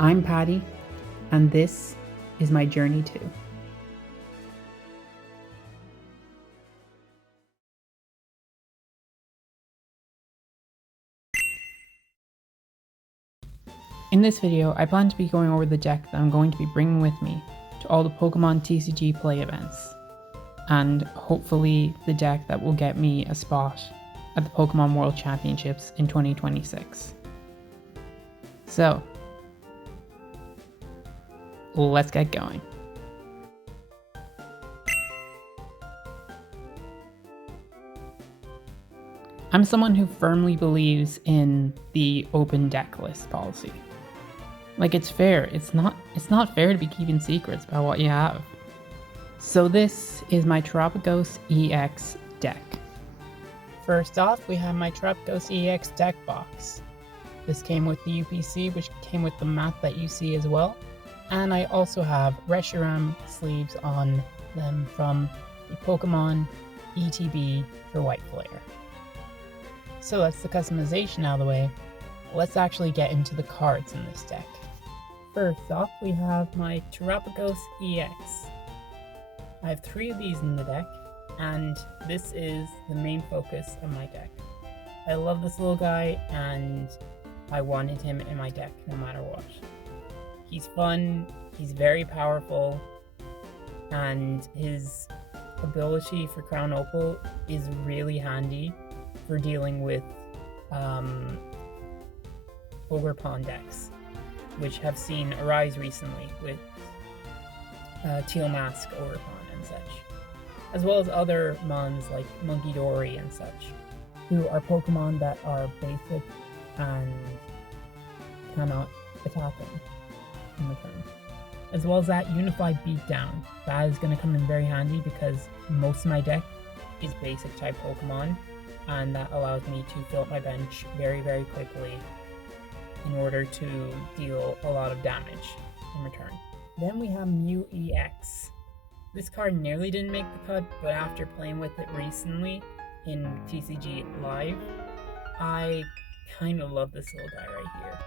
I'm Patty, and this is my journey too. In this video, I plan to be going over the deck that I'm going to be bringing with me to all the Pokemon TCG play events, and hopefully the deck that will get me a spot at the Pokemon World Championships in 2026. So, let's get going. I'm someone who firmly believes in the open deck list policy. Like, it's fair. It's not fair to be keeping secrets about what you have. So this is my Terapagos EX deck. First off, we have my Terapagos EX deck box. This came with the UPC, which came with the mat that you see as well. And I also have Reshiram sleeves on them from the Pokemon ETB for White Flare. So that's the customization out of the way. Let's actually get into the cards in this deck. First off, we have my Terapagos EX. I have 3 of these in the deck, and this is the main focus of my deck. I love this little guy, and I wanted him in my deck no matter what. He's fun, he's very powerful, and his ability for Crown Opal is really handy for dealing with Ogre Pond decks, which have seen a rise recently with Teal Mask Ogre Pond and such, as well as other mons like Monkey Dory and such, who are Pokemon that are basic and cannot attack them in return. As well as that Unified Beatdown. That is going to come in very handy because most of my deck is basic type Pokemon, and that allows me to fill up my bench very, very quickly in order to deal a lot of damage in return. Then we have Mew EX. This card nearly didn't make the cut, but after playing with it recently in TCG Live, I kind of love this little guy right here.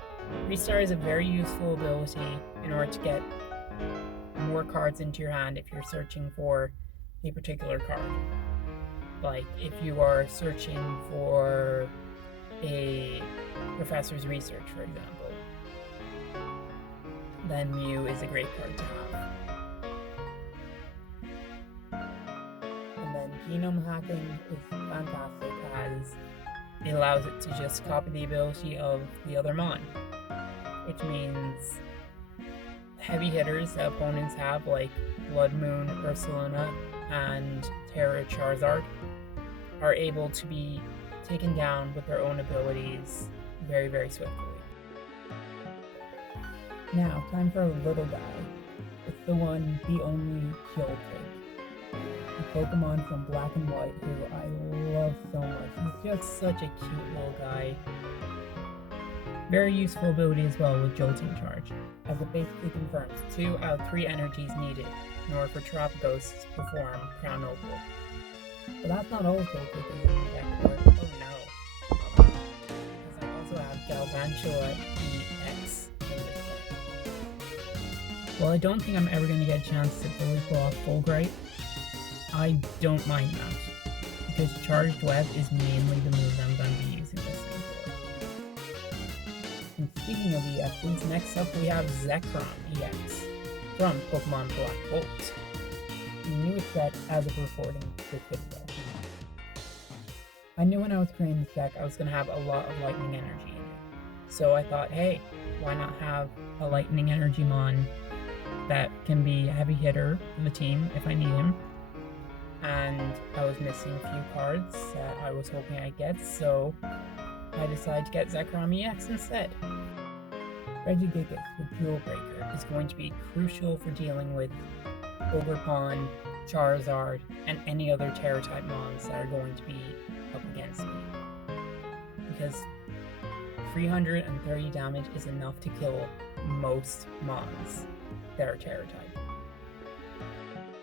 Restart is a very useful ability in order to get more cards into your hand if you're searching for a particular card. Like if you are searching for a Professor's Research, for example, then Mew is a great card to have. And then Genome Hacking is fantastic as it allows it to just copy the ability of the other mon, which means heavy hitters that opponents have like Blood Moon, Ursaluna, and Terra Charizard are able to be taken down with their own abilities very, very swiftly. Now, time for a little guy. It's the one, the only Joltik. A Pokemon from Black and White who I love so much. He's just such a cute little guy. Very useful ability as well with Jolting Charge, as it basically confirms 2 out of 3 energies needed in order for Terapagos to perform Crown Opal. But that's not all Joltik is in the deck for. Oh no. Because I also have Galvantula EX in this deck. Well, I don't think I'm ever going to get a chance to fully pull off Fulbright. I don't mind that, because Charged Web is mainly the move I'm going to be using this thing for. And speaking of EXs, next up we have Zekrom EX from Pokemon Black Bolt. The newest set as of recording this video. I knew when I was creating this deck I was going to have a lot of lightning energy in it. So I thought, hey, why not have a lightning energy mon that can be a heavy hitter in the team if I need him. And I was missing a few cards that I was hoping I'd get, so I decided to get Zekrom EX instead. Regigigas with Jewel Breaker is going to be crucial for dealing with Ogre Pond, Charizard, and any other Terra-type mons that are going to be up against me. Because 330 damage is enough to kill most mons that are Terra-type.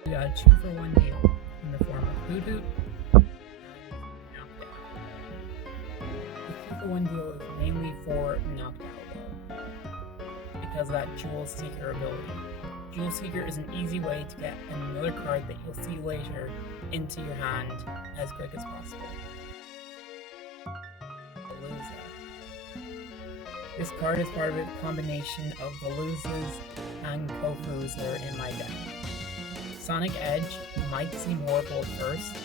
We got a 2-for-1 deal in the form of Hoot Hoot and Knockdown. The 2-for-1 deal is mainly for Knockdown though, because of that Jewel Seeker ability. Jewel Seeker is an easy way to get another card that you'll see later into your hand as quick as possible. Veluza. This card is part of a combination of Veluzas and Kofus that are in my deck. Sonic Edge might seem horrible at first,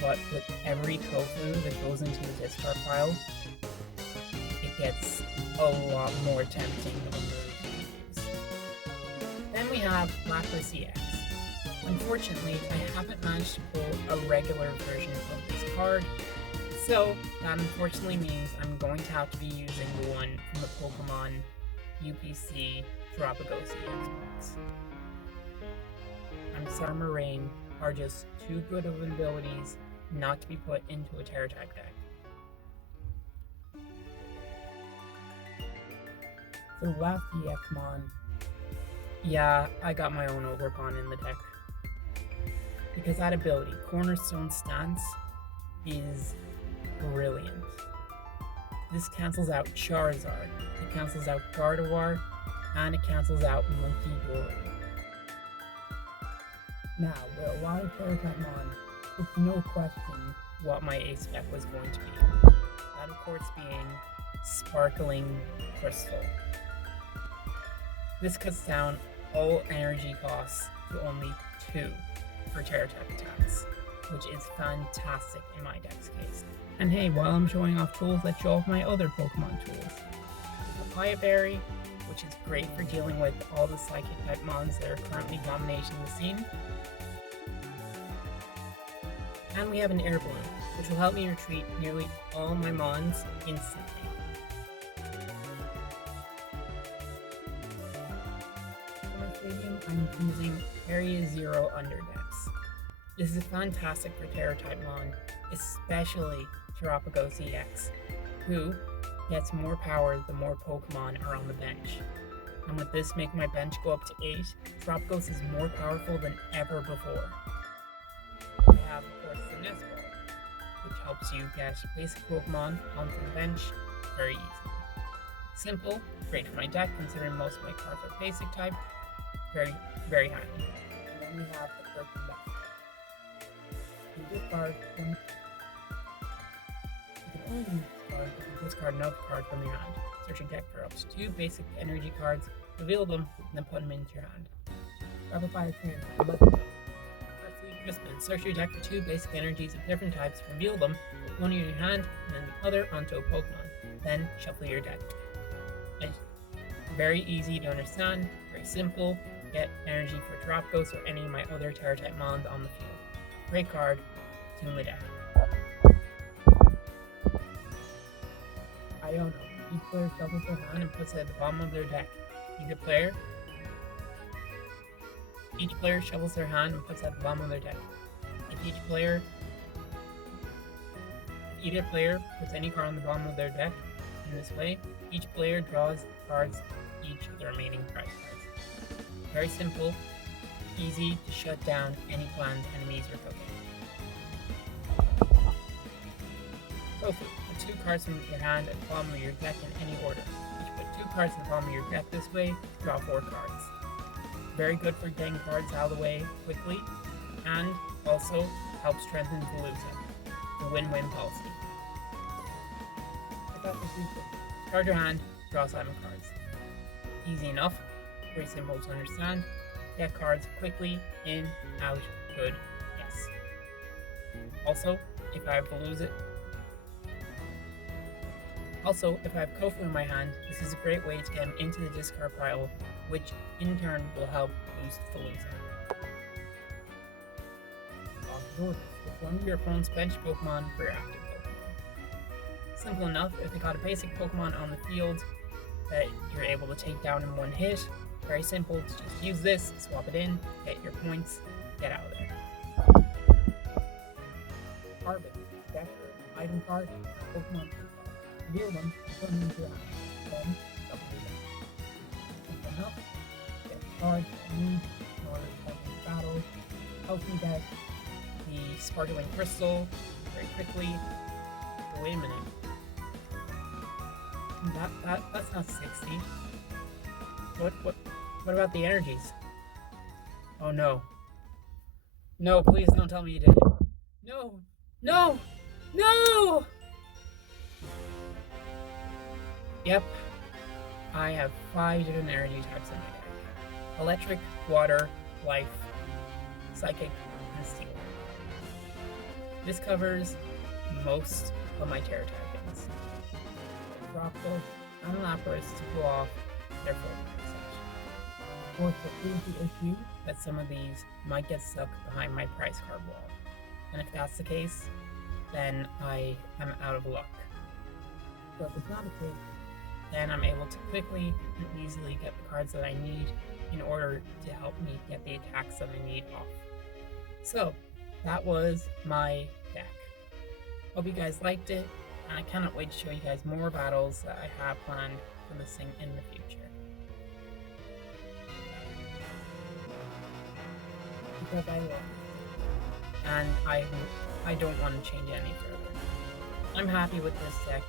but with every Kofu that goes into the discard pile, it gets a lot more tempting on the reviews. Then we have Lapras EX. Unfortunately, I haven't managed to pull a regular version of this card, so that unfortunately means I'm going to have to be using the one from the Pokemon UPC Terrapagosi Xbox. And Sarmarain are just too good of abilities not to be put into a Terra type deck. For the last EXmon, yeah, I got my own Overpon in the deck. Because that ability, Cornerstone Stance, is brilliant. This cancels out Charizard, it cancels out Gardevoir, and it cancels out Monkey Dory. Now, with a lot of Terra type mon, it's no question what my ace spec was going to be. That of course being Sparkling Crystal. This cuts down all energy costs to only 2 for Terra type attacks, which is fantastic in my deck's case. And hey, while I'm showing off tools, let's show off my other Pokemon tools. Papaya Berry, which is great for dealing with all the Psychic type mons that are currently dominating the scene. And we have an Air Balloon, which will help me retreat nearly all my mons instantly. For my stadium, I'm using Area Zero Underdepths. This is fantastic for Terra type mon, especially Terrapagosi EX, who gets more power the more Pokemon are on the bench. And with this making my bench go up to 8, Terrapagos is more powerful than ever before. I have, of course, the Nest Ball, which helps you get basic Pokemon onto the bench very easily. Simple, great for my deck considering most of my cards are basic type, very, very handy. And then we have the Purple Duck. You discard from... You can only use this card if you discard another card from your hand. Search your deck for up to 2 basic energy cards, reveal them, and then put them into your hand. Rapid fire turn. Firstly, Crispin. Search your deck for 2 basic energies of different types, reveal them, put one in your hand, and then the other onto a Pokemon. Then shuffle your deck. It's very easy to understand, very simple. Get energy for Terrapagos or any of my other Terra type mons on the field. Great card, tune the deck. Iono. Each player shuffles their hand and puts it at the bottom of their deck. Either player shovels their hand and puts it at the bottom of their deck. If either player puts any card on the bottom of their deck in this way, each player draws cards each of the remaining prize cards. Very simple, easy to shut down any plans enemies are cooking. Tofu. Put 2 cards from your hand at the bottom of your deck in any order. If you put 2 cards at the bottom of your deck this way, draw 4 cards. Very good for getting cards out of the way quickly, and also helps strengthen Veluza. The win-win policy. Discard your hand, draw 7 cards. Easy enough, very simple to understand. Get cards quickly, in, out, good, yes. Also, if I have Kofu in my hand, this is a great way to get him into the discard pile, which in turn will help boost Veluza. With one of your opponent's bench Pokemon for your active Pokemon. Simple enough, if they got a basic Pokemon on the field that you're able to take down in one hit, very simple to just use this, swap it in, get your points, get out of there. Carbon, Decker, Item Card, Pokemon card. Reveal them, put them into your hand. Then, double your deck. Simple enough, get cards that you need in order to fight in battle. Helps me get the Sparkling Crystal very quickly. Oh, wait a minute. That's not 60. What about the energies? Oh no. No, please don't tell me you did it. No! No! No! Yep. I have 5 different energy types in my deck. Electric, water, life, psychic, and steel. This covers most of my Terra Typings. Tropical and Lapras to pull off their full message. Or there is the issue that some of these might get stuck behind my price card wall. And if that's the case, then I am out of luck. But if it's not the case, then I'm able to quickly and easily get the cards that I need in order to help me get the attacks that I need off. So, that was my deck. Hope you guys liked it, and I cannot wait to show you guys more battles that I have planned for this thing in the future. Because I love it. And I don't want to change it any further. I'm happy with this deck,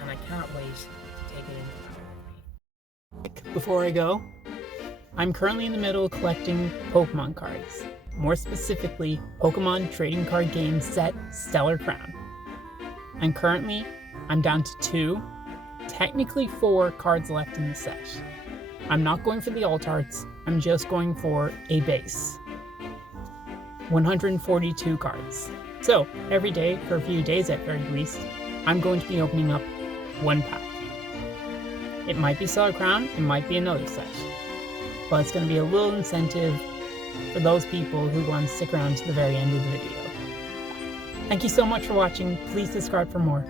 and I can't wait to take it into battle with me. Before I go, I'm currently in the middle of collecting Pokemon cards. More specifically, Pokemon Trading Card Game Set Stellar Crown. And currently, I'm down to 2, technically 4 cards left in the set. I'm not going for the alt arts, I'm just going for a base. 142 cards. So, every day, for a few days at very least, I'm going to be opening up 1 pack. It might be Stellar Crown, it might be another set. But it's going to be a little incentive for those people who want to stick around to the very end of the video. Thank you so much for watching. Please subscribe for more.